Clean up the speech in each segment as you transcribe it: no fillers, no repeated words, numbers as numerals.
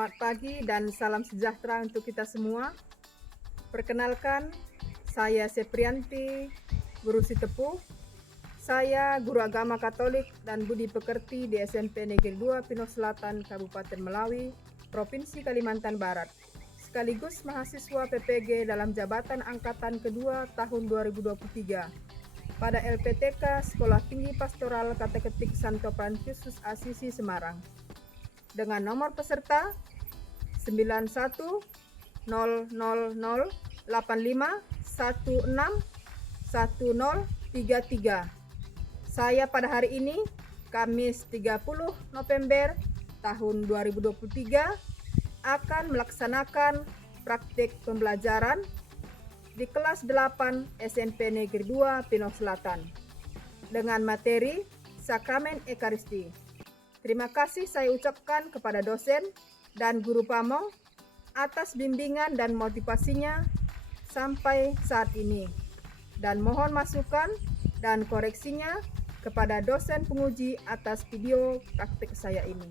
Selamat pagi dan salam sejahtera untuk kita semua. Perkenalkan, saya Seprianti, Guru Sitepu. Saya guru agama Katolik dan budi pekerti di SMP Negeri 2 Pino Selatan, Kabupaten Melawi, Provinsi Kalimantan Barat. Sekaligus mahasiswa PPG dalam jabatan angkatan kedua tahun 2023 pada LPTK Sekolah Tinggi Pastoral Kateketik Santo Fransiskus Asisi Semarang. Dengan nomor peserta 910085161033. Saya pada hari ini, Kamis 30 November tahun 2023, akan melaksanakan praktik pembelajaran di kelas 8 SMP Negeri 2 Pino Selatan dengan materi Sakramen Ekaristi. Terima kasih saya ucapkan kepada dosen dan guru pamong atas bimbingan dan motivasinya sampai saat ini, dan mohon masukan dan koreksinya kepada dosen penguji atas video praktik saya ini.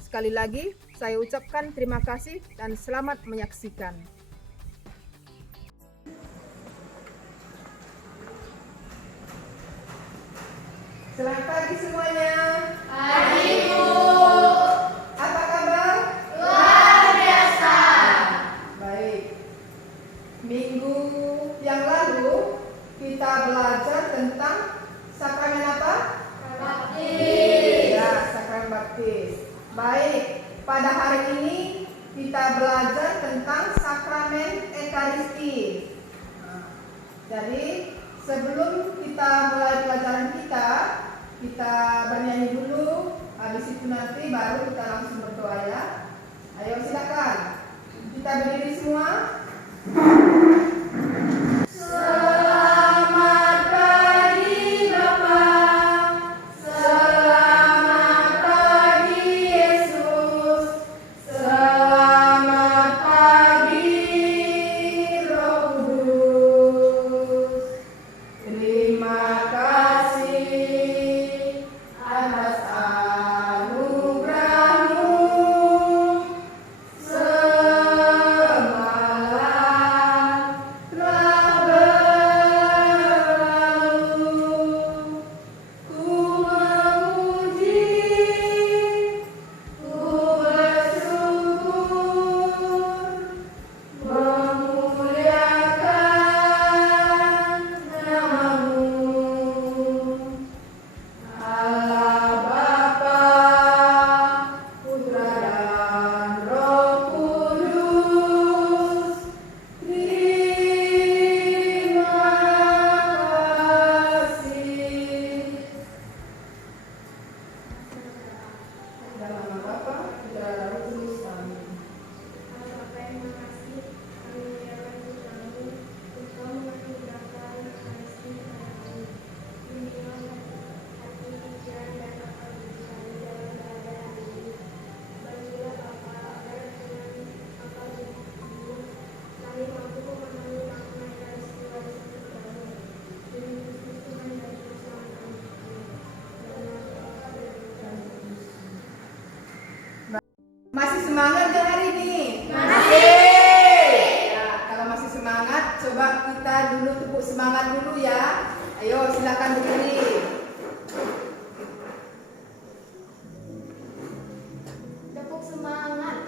Sekali lagi saya ucapkan terima kasih dan selamat menyaksikan. Selamat pagi semuanya. Pagi, Bu. Apa kabar? Luar biasa. Baik. Minggu yang lalu kita belajar tentang sakramen apa? Baptis. Ya, sakramen baptis. Baik. Pada hari ini kita belajar tentang sakramen Ekaristi. Jadi sebelum kita mulai pelajaran kita bernyanyi dulu. Habis itu nanti baru kita langsung berdoa ya. Ayo silakan. Kita berdiri semua. Selamat pagi, Bapak. Selamat pagi, Yesus. Selamat pagi, Roh Kudus. Terima kasih atas anugerah-Mu. Semalam telah berlalu. Ku memuji, ku bersyukur, memuliakan nama-Mu. Allah Bapa, Putra dan Roh Kudus, terima kasih. Dalam nama Bapa, Putra dan Roh Kudus, amin. Bapa yang makasih, kami menyerahkan putramu, Engkau menganugerahkan Ekaristi kami. Bimbinglah hati, pikiran, dan akal kami dalam keadaan ini. Bantulah Bapa agar dengan akal budi kami mampu memahami makna Ekaristi warisan kami. Demi Kristus Tuhan dan Juru Selamat kami. Dalam nama Bapa dan Putra dan Roh Kudus. Masih semangat gak hari ini? Masih. Ya, kalau masih semangat, coba kita dulu tepuk semangat dulu ya. Ayo silakan berdiri. Tepuk semangat.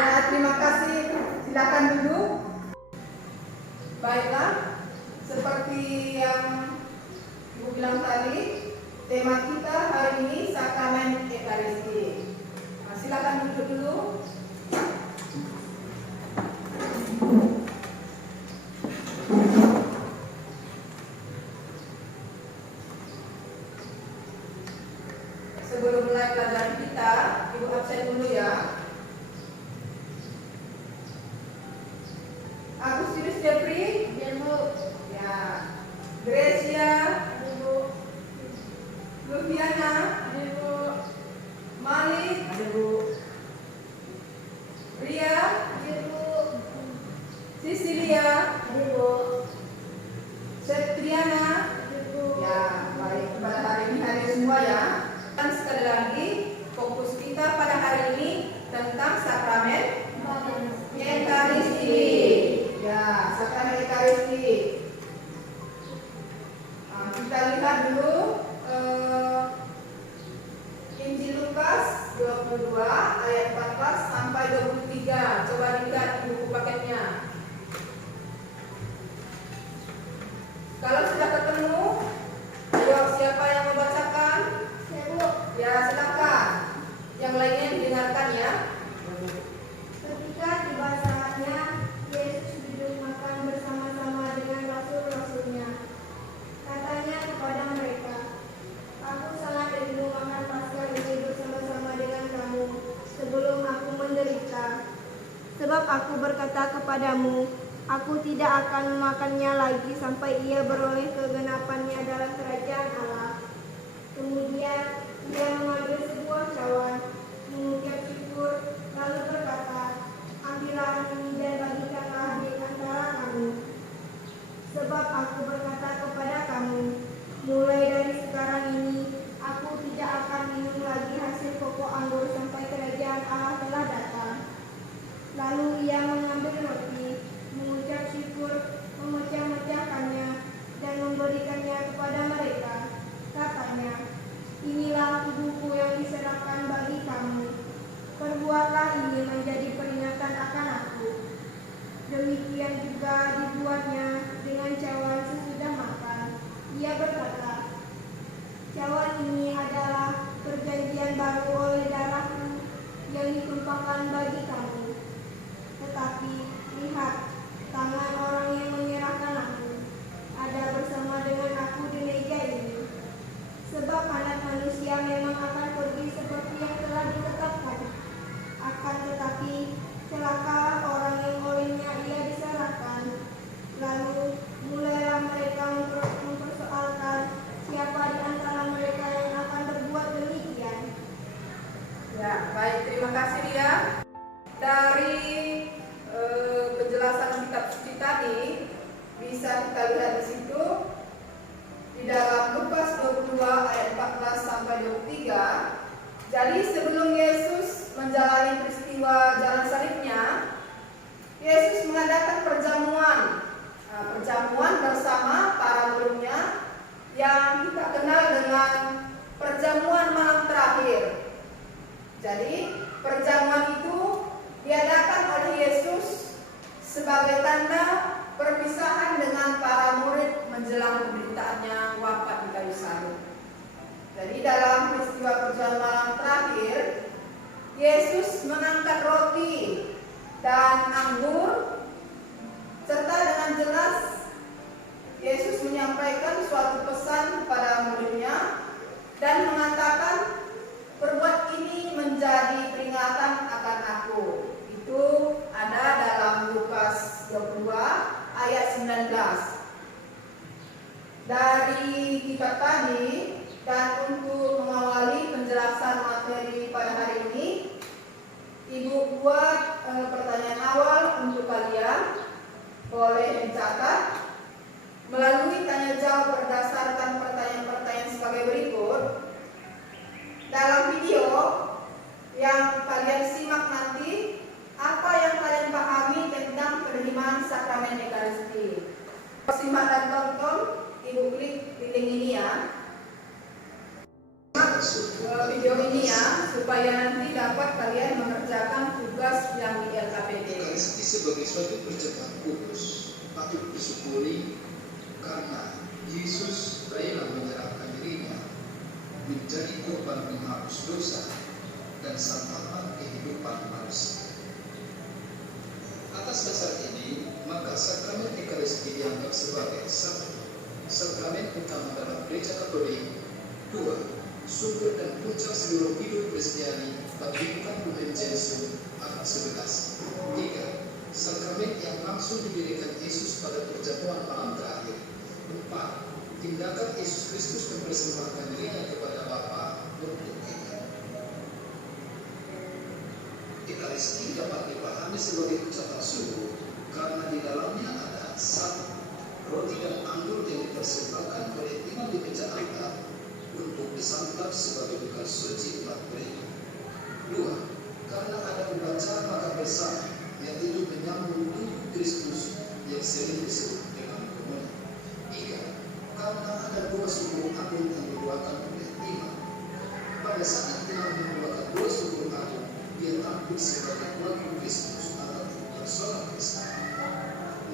Ya, terima kasih. Silakan duduk. Baiklah, seperti yang Ibu bilang tadi, tema kita hari ini sakramen Ekaristi. Nah, silakan duduk dulu. Sebelum mulai pelajaran kita, Ibu absen dulu ya. Agustinus Jeffrey, Dan Bu, ya. Gracia, Ibu, Lufiana, Ibu, Malik, Ria, Ibu, Sisilia, Ibu, Septriana, Ibu, ya. berkata kepadamu, aku tidak akan memakannya lagi sampai ia beroleh kegenapannya dalam kerajaan Allah. Kemudian ia mengambil sebuah cawan, mengucap syukur, lalu berkata, ambillah ini dan bagikanlah di antara kamu. Sebab aku berkata kepada kamu, mulai dari sekarang ini, aku tidak akan minum lagi hasil pokok anggur sampai kerajaan Allah telah datang. Lalu ia mengambil roti, mengucap syukur, memecah-mecahkannya, dan memberikannya kepada mereka. Katanya, inilah tubuhku yang diserahkan bagi kamu. Perbuatlah ini menjadi peringatan akan aku. Demikian juga dibuatnya dengan cawan sesudah makan. Ia berkata, cawan ini adalah perjanjian baru oleh darahku yang ditumpahkan bagi kamu. Tetapi lihat, tangan orang yang menyerahkan aku ada bersama dengan aku di meja ini. Sebab anak manusia memang akan pergi seperti yang telah ditetapkan. Akan tetapi celakalah orang yang olehnya ia diserahkan. Lalu mulailah mereka mempersoalkan siapa di antara mereka yang akan berbuat demikian. Ya, baik, terima kasih Lia. Dari penjelasan kitab suci tadi bisa kita lihat di situ di dalam Lukas 22 ayat 14 sampai 23. Jadi sebelum Yesus menjalani peristiwa jalan salibnya, Yesus mengadakan perjamuan bersama para muridnya yang kita kenal dengan perjamuan malam terakhir. Jadi perjamuan itu diadakan oleh Yesus sebagai tanda perpisahan dengan para murid menjelang penderitaannya wafat di kayu salib. Jadi dalam peristiwa perjamuan malam terakhir, Yesus mengangkat roti dan anggur, serta dengan jelas Yesus menyampaikan suatu pesan kepada muridnya dan mengatakan, perbuat ini menjadi peringatan akan aku. Itu ada dalam Lukas 22 ayat 19. Dari kitab tadi, dan untuk mengawali penjelasan materi pada hari ini, Ibu buat pertanyaan awal untuk kalian. Boleh dicatat melalui tanya jawab berdasarkan pertanyaan-pertanyaan sebagai berikut. Dalam video yang kalian simak nanti, apa yang kalian pahami tentang penerimaan sakramen Ekaristi? Simak dan tonton, Ibu klik di link ini ya. Video ini ya, supaya nanti dapat kalian mengerjakan tugas yang di LKPD. Ekaristi sebagai suatu perjamuan kudus patut disyukuri karena Yesus rela menyerahkan dirinya menjadi korban menghapus dosa dan sampaikan kehidupan manusia. Atas dasar ini, maka sakramen Ekaristi dianggap sebagai sakramen utama dalam Gereja Katolik. 2. Sumber dan puncak seluruh hidup Kristiani, Patribukan Lumen Gentium abad 11. 3. Sakramen yang langsung diberikan Yesus pada perjamuan malam terakhir. 4. Tindakan Yesus Kristus mempersembahkan dirinya kepada Bapa untuk kita. Ekaristi dapat dipahami sebagai ucapan syukur karena di dalamnya ada 1. Roti dan anggur yang dipersembahkan oleh imam di meja altar untuk disantap sebagai bekal suci umat gereja. 2. Karena ada upacara makan bersama yang itu menyambung tubuh Kristus yang sering disebut dengan komunion. 3. Karena ada dua syukur agung yang dibuatkan oleh imam. Pada saat imam membuatkan dua syukur agung, dia tampil sebagai wakil Kristus atau persona Kristus.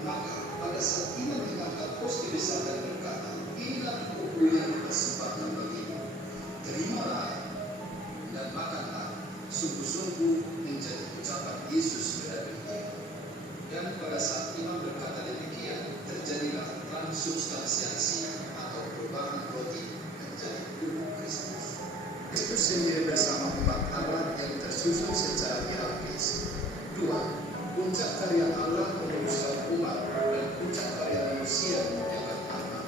Maka pada saat imam mengangkat hos besar dan berkata, inilah tubuhku yang dipersembahkan bagimu, terimalah dan makanlah, sungguh-sungguh menjadi ucapan Yesus kepada kita. Dan pada saat imam berkata demikian, terjadilah transubstansiasi atau perubahan roti menjadi tubuh Kristus. Kristus sendiri bersama umat Allah yang tersusun secara hierarkis. 2. puncak karya Allah menyusun umat, dan puncak karya manusia memuliakan Allah.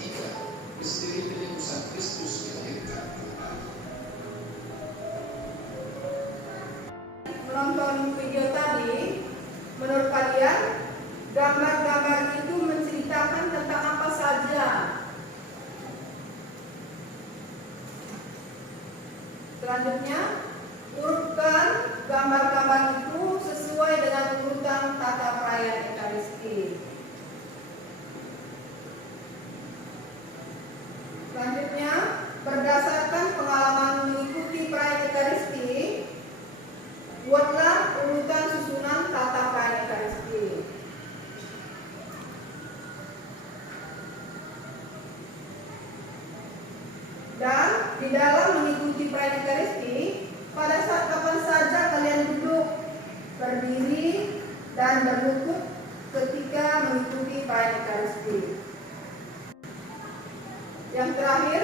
3. Misteri penebusan Kristus yang dekat kembali. Menonton video tadi, menurut kalian gambar-gambar itu menceritakan tentang apa saja? Selanjutnya, urutkan gambar-gambar itu sesuai dengan urutan tata perayaan Ekaristi. Selanjutnya, berdasarkan pengalaman mengikuti perayaan Ekaristi, buatlah urutan susunan tata perayaan Ekaristi. Dan di dalam mengikuti perayaan Ekaristi, pada saat kapan saja kalian duduk, berdiri, dan berlutut ketika mengikuti perayaan Ekaristi. Yang terakhir,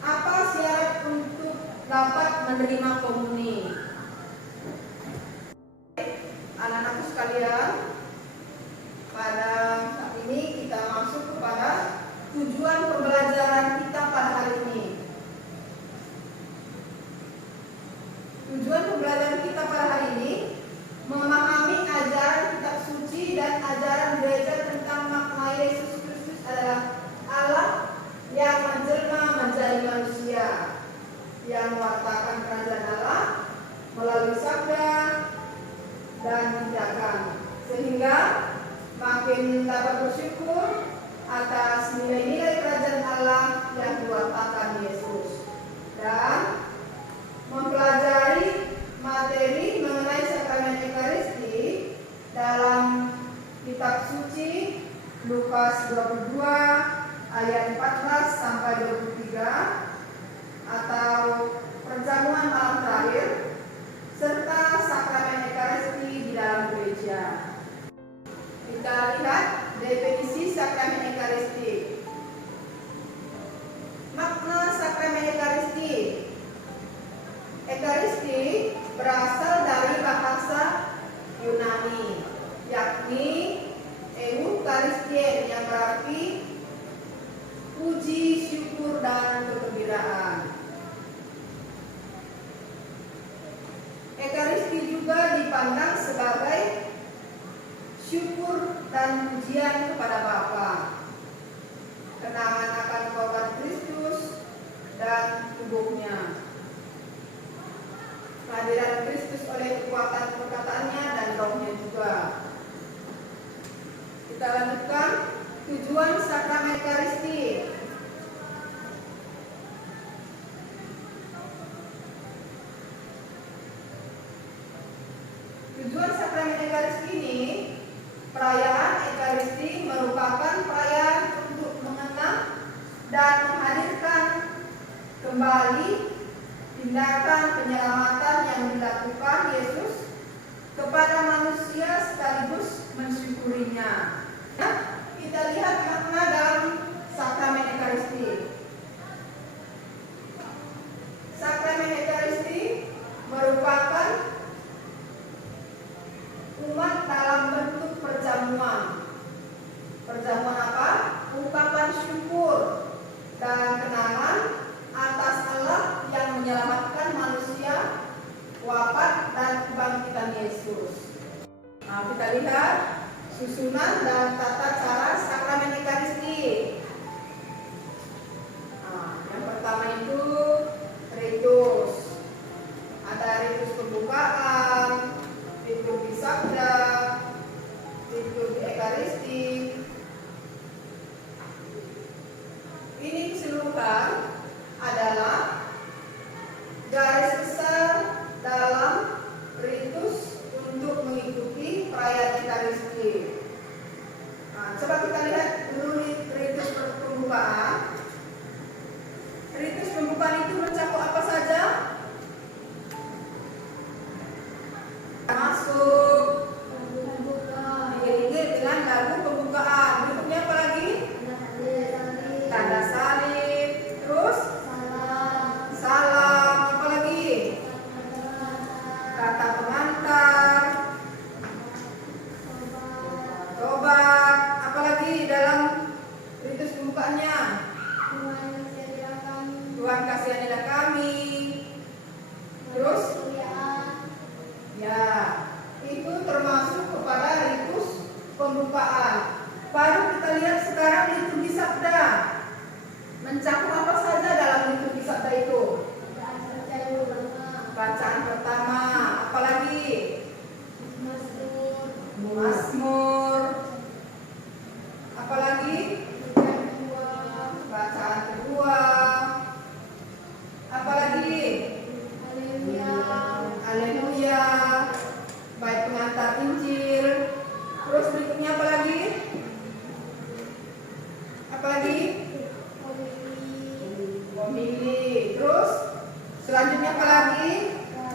apa syarat untuk dapat menerima komuni? Anak-anakku sekalian, pada saat ini kita masuk kepada tujuan pembelajaran kita pada hari ini. Tujuan pembelajaran kita pada hari ini memahami ajaran kitab suci dan ajaran gereja tentang makna Yesus Kristus adalah Allah yang menjelma menjadi manusia, yang mewartakan kerajaan Allah melalui sabda dan tindakan, sehingga makin dapat bersyukur atas nilai-nilai kerajaan Allah yang diwartakan Yesus, dan mempelajari materi mengenai sakramen Ekaristi dalam kitab suci Lukas 22 ayat 14 sampai 23, atau perjamuan malam terakhir, serta sakramen Ekaristi di dalam gereja. Kita lihat definisi sakramen Ekaristi. Makna sakramen Ekaristi. Ekaristi berasal dari bahasa Yunani, yakni Eucharistien, yang berarti puji, syukur, dan kegembiraan. Ekaristi juga dipandang sebagai syukur dan pujian kepada Bapa, kenangan akan korban Kristus dan tubuhnya, kehadiran Kristus oleh kekuatan perkataannya dan rohnya juga. Kita lanjutkan tujuan sakramen Ekaristi. Tujuan sakramen Ekaristi ini, perayaan Ekaristi merupakan perayaan untuk mengenang dan menghadirkan kembali tindakan penyelamatan yang dilakukan Yesus kepada manusia sekaligus mensyukurinya. Kita lihat makna dalam sakramen Ekaristi. Sakramen Ekaristi merupakan umat dalam bentuk perjamuan. Perjamuan apa? Ungkapan syukur dan kenangan atas Allah yang menyelamatkan manusia, wafat dan kebangkitan Yesus. Nah, kita lihat susunan dan tata cara sakramen Ekaristi. Nah, yang pertama itu ritus. Ada ritus pembukaan, liturgi sabda, liturgi Ekaristi. Ini keseluruhan adalah garis besar dalam ritus untuk mengikuti perayaan Ekaristi.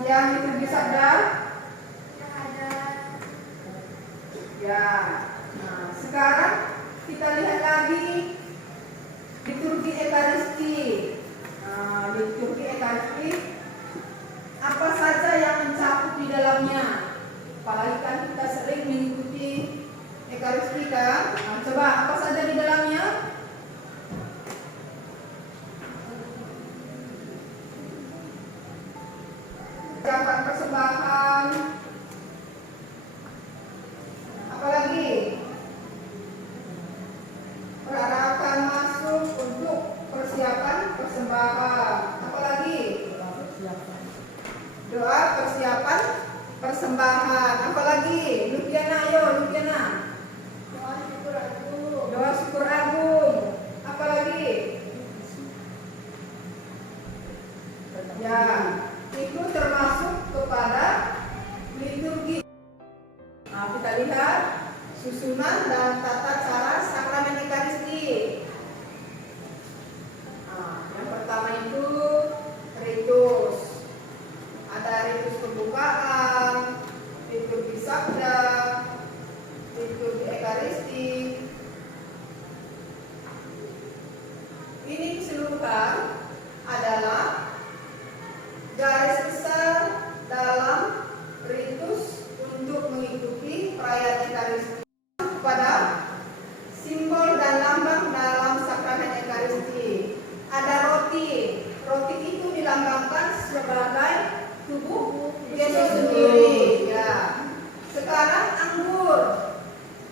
Yang liturgi sabda? ada Ya. Nah, sekarang kita lihat lagi liturgi Ekaristi. Nah, liturgi Ekaristi apa saja yang mencakup di dalamnya? Apalagi kan kita sering mengikuti Ekaristi kan? Nah, coba apa saja di dalamnya? Ucapan persembahan. Apalagi? Perarakan masuk untuk persiapan persembahan. Apalagi? Doa persiapan persembahan. Apalagi? Lupiana, ayo Lupiana. doa syukur agung, Doa syukur agung. Apalagi? Ya, itu termasuk kepada liturgi. Nah, kita lihat susunan dan tata cara sakramen Ekaristi. Nah, yang pertama itu ritus. Ada ritus pembukaan, liturgi sabda, liturgi Ekaristi. Ini keseluruhan adalah garis besar dalam ritus untuk mengikuti perayaan Ekaristi kepada simbol dan lambang dalam sakramen Ekaristi. Ada roti. Roti itu dilambangkan sebagai tubuh Yesus sendiri. Ya. Sekarang anggur.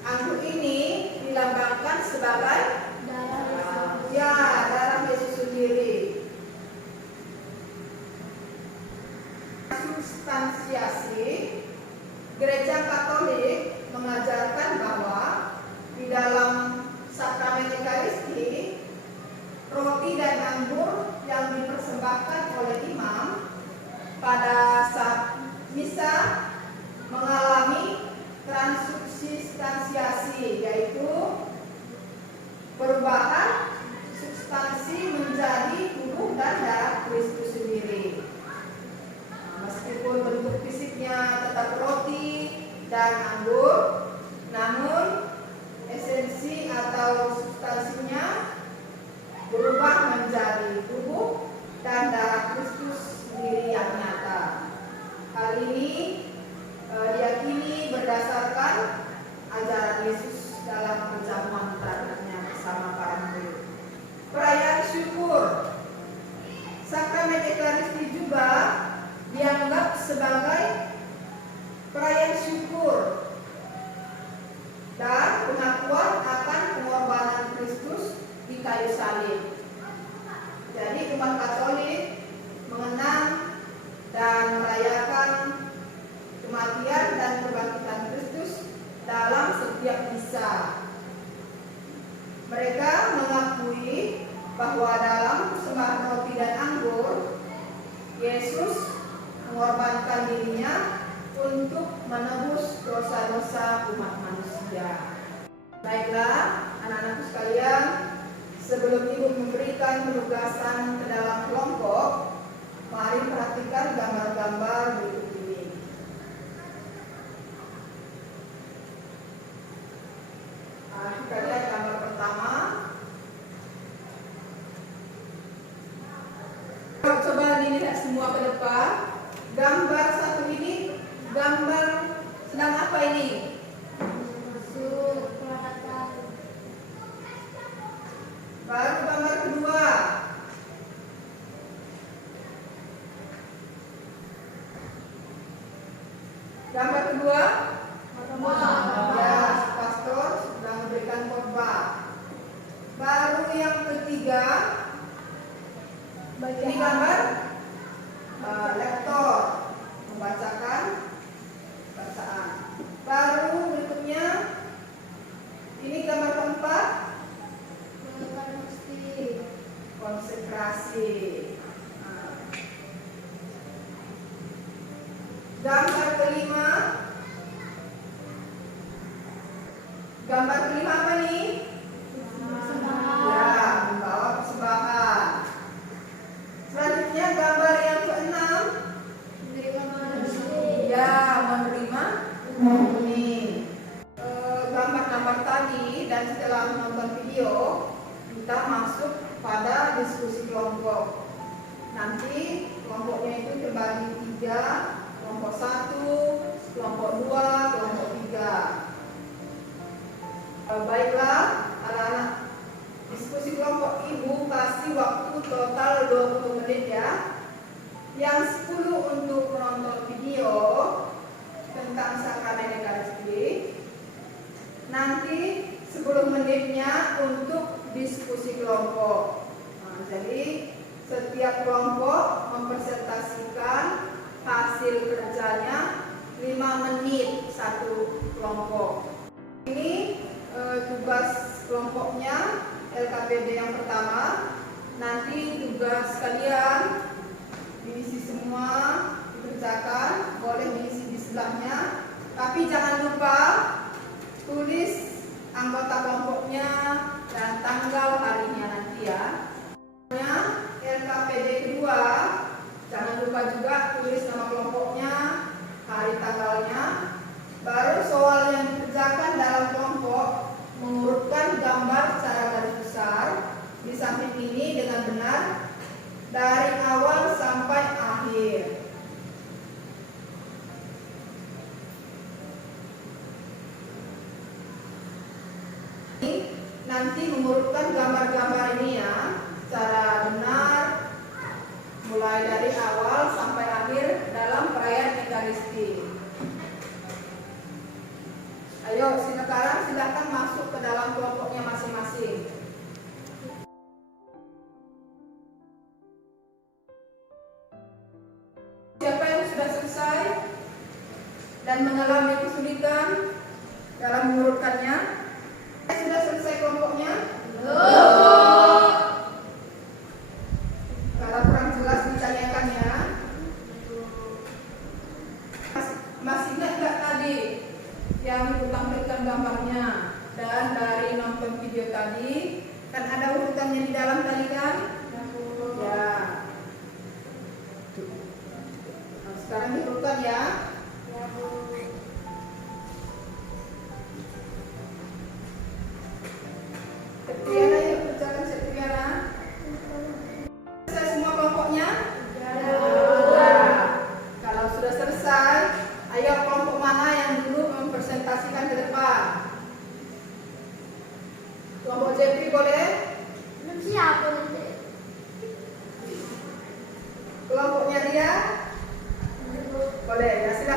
Anggur ini dilambangkan sebagai darah Yesus sendiri. Substansiasi, Gereja Katolik mengajarkan bahwa di dalam sakramen Ekaristi, roti dan anggur yang dipersembahkan oleh imam pada saat misa mengalami transubstansiasi, yaitu perubahan substansi menjadi tubuh dan darah Kristus sendiri. Meskipun bentuk fisiknya tetap roti dan anggur, namun esensi atau substansinya berubah menjadi tubuh dan darah Kristus sendiri yang nyata. Hal ini diyakini berdasarkan ajaran Yesus dalam perjamuan terakhirnya bersama para murid. Perayaan syukur. Sakramen Ekaristi juga dianggap sebagai perayaan syukur dan pengakuan akan pengorbanan Kristus di kayu salib. Jadi umat Katolik mengenang dan merayakan kematian dan kebangkitan Kristus dalam setiap misa. Mereka mengakui bahwa dalam persembahan roti dan anggur, Yesus mengorbankan dirinya untuk menebus dosa-dosa umat manusia. Baiklah, anak-anakku sekalian, sebelum Ibu memberikan penugasan ke dalam kelompok, mari perhatikan gambar-gambar berikut ini. Kita lihat gambar pertama. Coba dilihat semua ke depan. Gambar satu ini, gambar sedang apa ini? masuk peralatan, Baru gambar kedua. Gambar kedua, ya, pastor sedang memberikan khotbah. Baru yang ketiga, ini gambar lektor membacakan bacaan. Baru berikutnya, ini gambar keempat, konsekrasi. Gambar kelima, terbagi 3, kelompok 1, kelompok 2, kelompok 3. Baiklah, anak-anak, diskusi kelompok ibu kasih waktu total 20 menit ya. Yang 10 untuk menonton video tentang sakrament Ekaristi. Nanti 10 menitnya untuk diskusi kelompok. Nah, jadi setiap kelompok mempresentasikan hasil kerjanya 5 menit satu kelompok. Ini tugas kelompoknya LKPD yang pertama. Nanti tugas kalian diisi semua, dikerjakan, boleh diisi di sebelahnya. Tapi jangan lupa tulis anggota kelompoknya dan tanggal harinya nanti ya. LKPD kedua, jangan lupa juga tulis nama kelompoknya, hari tanggalnya. Baru soal yang dikerjakan dalam kelompok, mengurutkan gambar secara garis besar di samping ini dengan benar dari awal sampai akhir. Nanti mengurutkan gambar-gambar ini ya secara benar mulai dari awal sampai akhir dalam perayaan Ekaristi. Ayo sekarang silakan masuk ke dalam kelompoknya masing-masing. Siapa yang sudah selesai dan mengalami kesulitan dalam mengurutkannya? Sudah selesai kelompoknya? Kalau kurang jelas ditanyakan ya. Masih ingat nggak tadi yang ditampilkan gambarnya dan dari nonton video tadi kan ada urutannya di dalam tadi kan? Ya. Nah, sekarang diurutkan ya. Septriana yuk kerjakan Septriana. Selesai semua kelompoknya? Ya. Kalau sudah selesai, ayo kelompok mana yang dulu mempresentasikan ke depan? Kelompok Jepri boleh? Siapa nanti? Kelompoknya Ria? Boleh ya, silakan.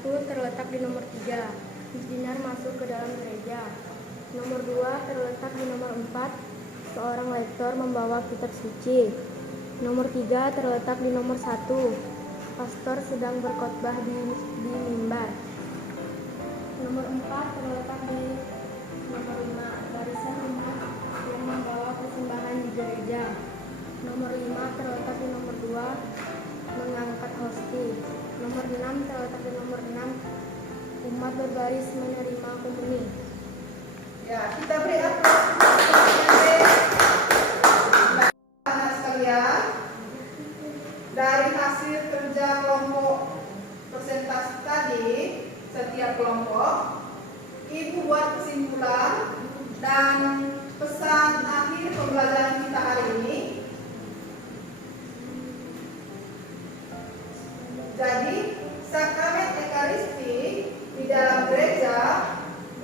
1 terletak di nomor 3, dinar masuk ke dalam gereja. Nomor 2 terletak di nomor 4, seorang lektor membawa kitab suci. Nomor 3 terletak di nomor 1, pastor sedang berkhotbah di mimbar. Nomor 4 terletak di nomor 5, barisan umat yang membawa persembahan di gereja. Nomor 5 terletak di nomor 2, mengangkat hosti. Nomor 6 terletak di nomor 6, umat berbaris menerima komuni. Ya, kita beri aplaus. Anak sekalian, dari hasil kerja kelompok presentasi tadi, setiap kelompok, Ibu buat kesimpulan dan pesan akhir pembelajaran kita hari ini. Jadi, sakramen Ekaristi di dalam gereja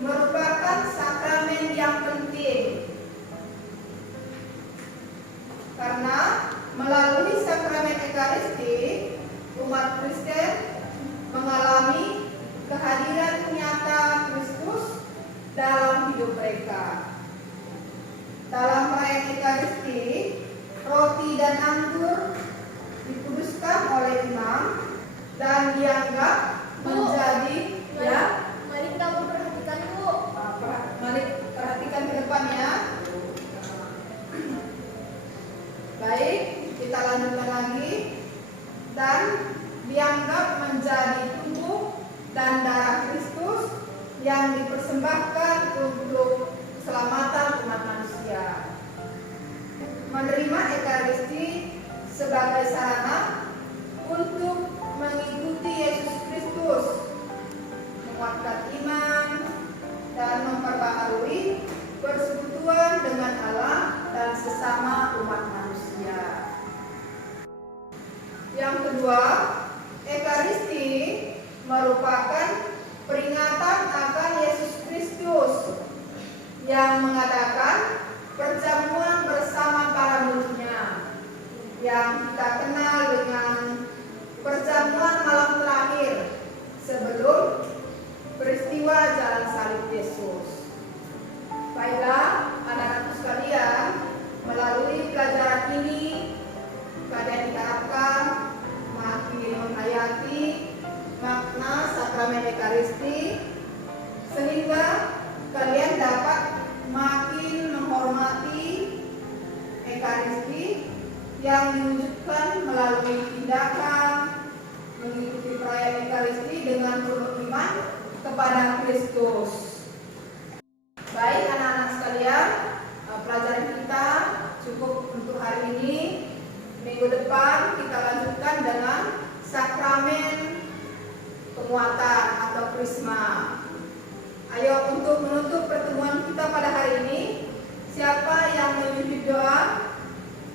merupakan sakramen yang penting. Karena melalui sakramen Ekaristi, umat Kristen mengalami kehadiran nyata Kristus dalam hidup mereka. Dalam perayaan Ekaristi, roti dan anggur dikuduskan oleh imam dan dianggap menjadi Mari kita memperhatikan, Bu. Mari perhatikan ke depan ya. Baik, kita lanjutkan lagi. Dan dianggap menjadi tubuh dan darah Kristus yang dipersembahkan untuk keselamatan umat manusia. Menerima Ekaristi sebagai sarana untuk mengikuti Yesus Kristus, menguatkan iman, dan memperbaharui persekutuan dengan Allah dan sesama umat manusia. Yang kedua, Ekaristi merupakan peringatan akan Yesus Kristus yang mengadakan perjamuan bersama para muridnya, yang kita kenal dengan perjamuan malam terakhir sebelum peristiwa jalan salib Yesus. Baiklah, anak-anakku sekalian, melalui pelajaran ini kalian diharapkan makin menghayati makna sakramen Ekaristi sehingga kalian dapat makin menghormati Ekaristi yang diwujudkan melalui tindakan mengikuti perayaan Ekaristi dengan penuh iman kepada Kristus. Baik anak-anak sekalian, pelajaran kita cukup untuk hari ini. Minggu depan kita lanjutkan dengan sakramen penguatan atau krisma. Ayo, untuk menutup pertemuan kita pada hari ini, siapa yang memimpin doa?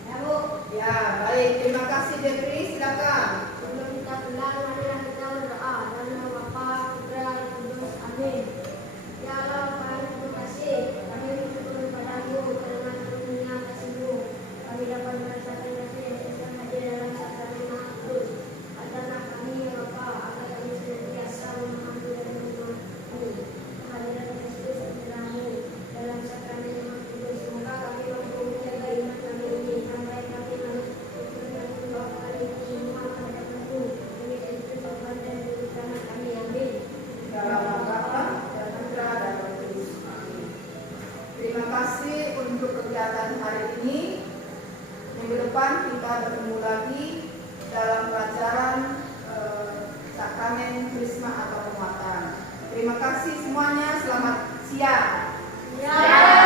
Ya, Bu. Ya, baik. Terima kasih Jeffrey, silakan. Sebelum kita pulang, marilah kita berdoa. Dalam nama Bapa, Putra, dan Roh Kudus. Amin. Ya Allah, Bapa, terima kasih. Kami bersyukur kepadamu karena karunia kasih-Mu. Kami dapat merasakan kasih yang hadir dalam sakramen Maha Kudus. Ajarlah kami, ya Bapa, agar kami senantiasa memahami dan mengerti kehadiran Kristus dalam-Mu dalam sakramen Maha Kudus. Semoga kami mampu menjaga iman kami ini sampai kami harus membawa kali semua menghadap-Mu demi Kristus Tuhan dan Juru Selamat kami. Amin. Dalam nama Bapa dan Putra dan Roh Kudus. Amin. Terima kasih untuk kegiatan hari ini. Minggu depan kita bertemu lagi dalam pelajaran sakramen krisma atau penguatan. Terima kasih semuanya. Selamat siang. Ya.